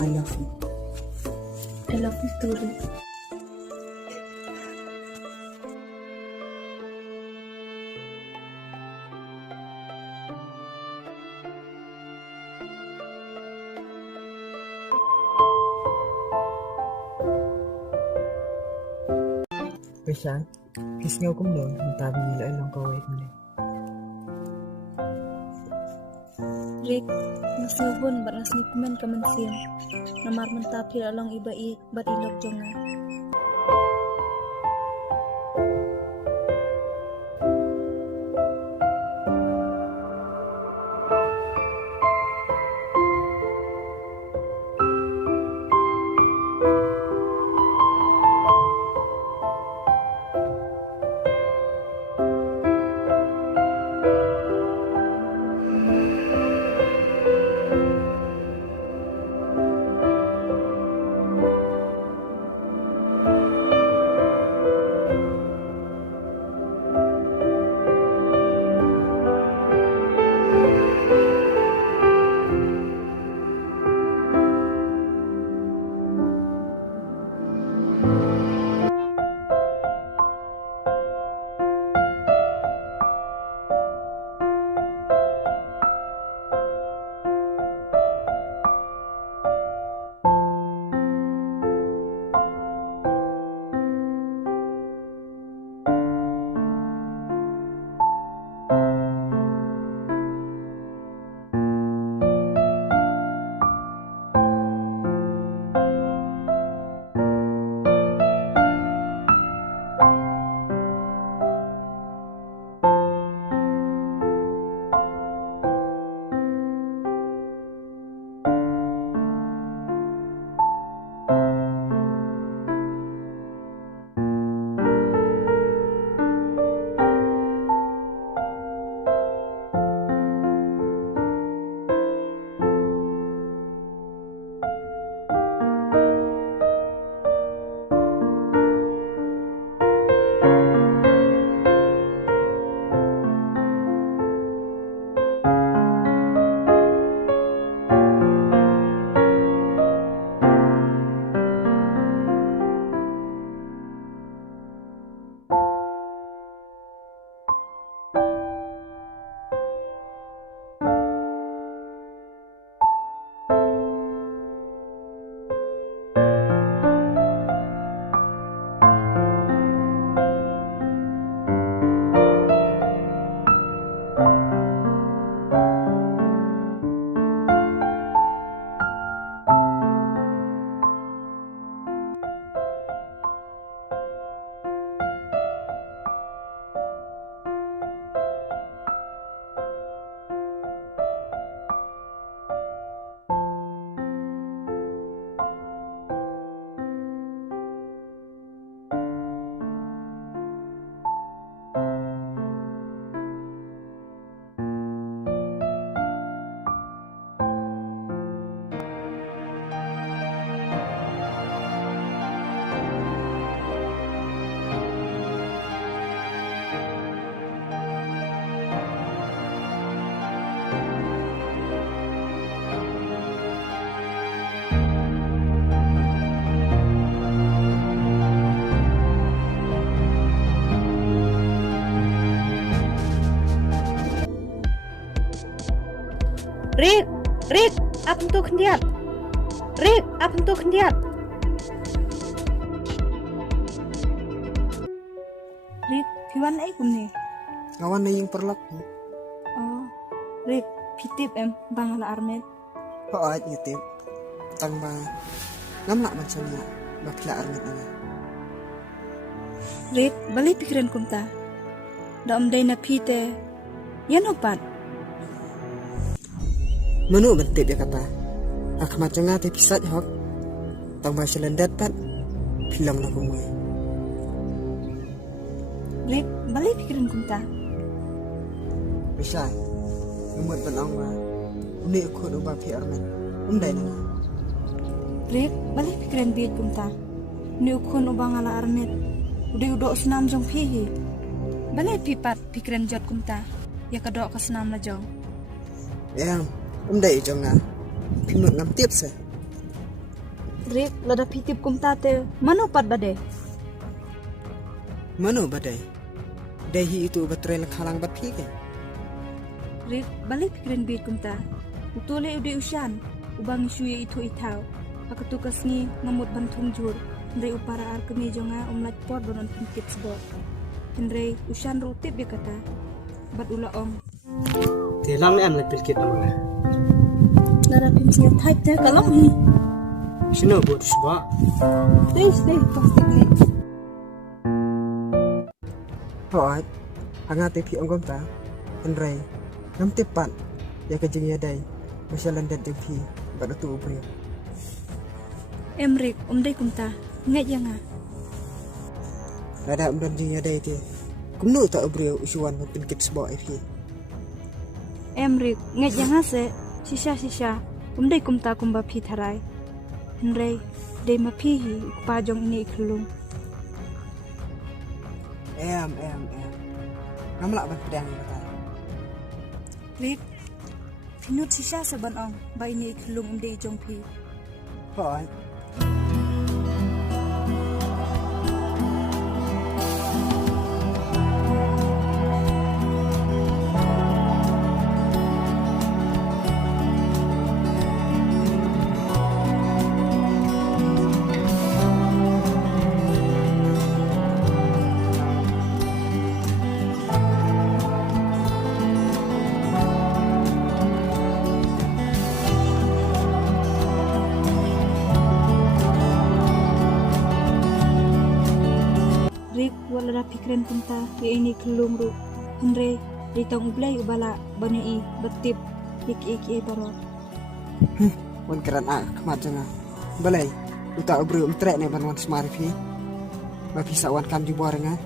I love you. I love you too, Rick. Besar, kiss nhau cũng được, người ta vì lỡ lòng câu ấy này. Rick, masubun baras ni kumen kemensian. Namar mentapil along ibai bat ilok jonga. Rick, apa untuk kendiat? Rick, apa untuk kendiat? Rick, piwan ai kum ni? Ngawan na yung perlak. Oh, Rick, pitip bang ala armet. Paat ngitip. Tang ba ngamla man niya. Bakla armet na. Rick, balik pikiran kumta. Da day na pite. Yan opat. Manu bentip ya kata. Ak macam ngati pisat hok. Tang ba selendat pat. Pilang na kumwe. Rick, balik pikiran kumta. Bisa. Numut penang ba. Uni ukut ubah pi armet. Umday na. Rick, balik pikiran biit kumta. Ni ukun ubang ala armet. Udah udok senam jong pihi. Balik pipat pikiran jod kumta. Ya kedok ke senam la jong. Em, umday jong nga. Pimut ngam tip sa. Rick, lada pitip kumta te, mano pat bade? Mano badai? Dehi itu betrel kalang bat pi ke? Rick, balik pikiran biit kumta. Utole ude usyan, ubang isuye itu itau. Aku tukas ni ngamut bantung jur. Henry upara ar kemi jonga umlat pot donon pinkit sebo. Henry usyan rutip ya kata. Bat ula ong. Tilang em le pilkit amang. Lada pimsiya type te kalong hi. Sino buat sebab? Stay, pasti ni. Hoat, hangate pi ongkom ta, Andre, ngam tepat, ya kejeng ya dai, masyalan dan pi, bat tu ubri. Rick, dai kumta, ngat yang ah. Ada umdan jeng ya dai ti, kumnu tak ubri usuan pun kit sebab pi. Rick, ngat yang ah se, sisa, dai kumta kumba pi tharai. Henry, dai ma pi hi, pajong ini iklung. Em. Ngam lak ban pedang kata. Rick, pinut sisa saban ong, ba ini iklung dai jong pi. Hoat, Rick, wala pikiran kumta, ya ini kelung ru. Henry, di tong ublay ubala, banyu i, betip, iki barot. wan keran kemat jeng balai, uta ubri trek ne ban wan smari pi. Ba bisa wan kam di boreng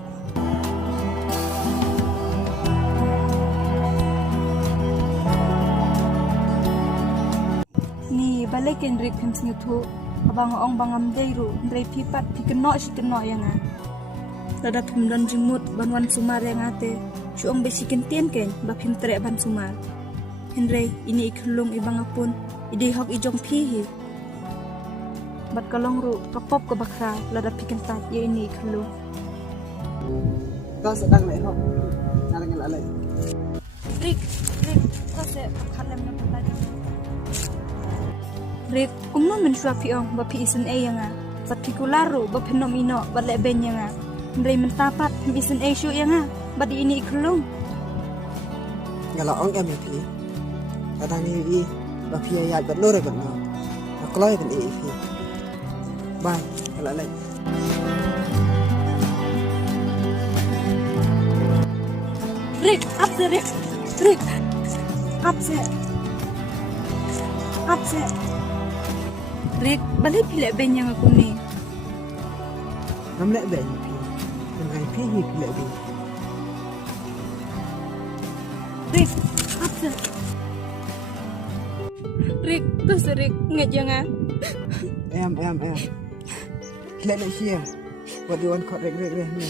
Ni balik Henry pim singutu, abang ong bangam deiru, Henry pipat pikenok si kenok yang ah. Lada pim don jimut ban wan sumar yang ate, suong besikin tien ken, ba pim trek ban sumar. Henry, ini ikelung ibang apun, ide hok ijong pihi. Bat kalong ru, kapop ke bakra, lada piken tat, ya ini ikelung. Ta sedang le hok. Ngalang alai. Rick, kau se kalem na pala. Rick, kumno men suapi ong, ba pi isen e yang ah. Bat pikularu, ba penom ino, ba leben yang ah. Henry mentapat, pim isen e syu yang ah. Bat di ini ikelung. Ngala ong em pi. Kadang ni ba pi ya bat lore bat no. Aklai ban e pi. Bye, alai. Rick, up se Rick. Up se. Rick, balik pilih ben yang aku ni. Ngam lek ben pi. Ngai pi hi lek ben. Rick, up se. Rick, tu se Rick, ngat jangan. Em. Lek sia. Wat di wan kok rek ni.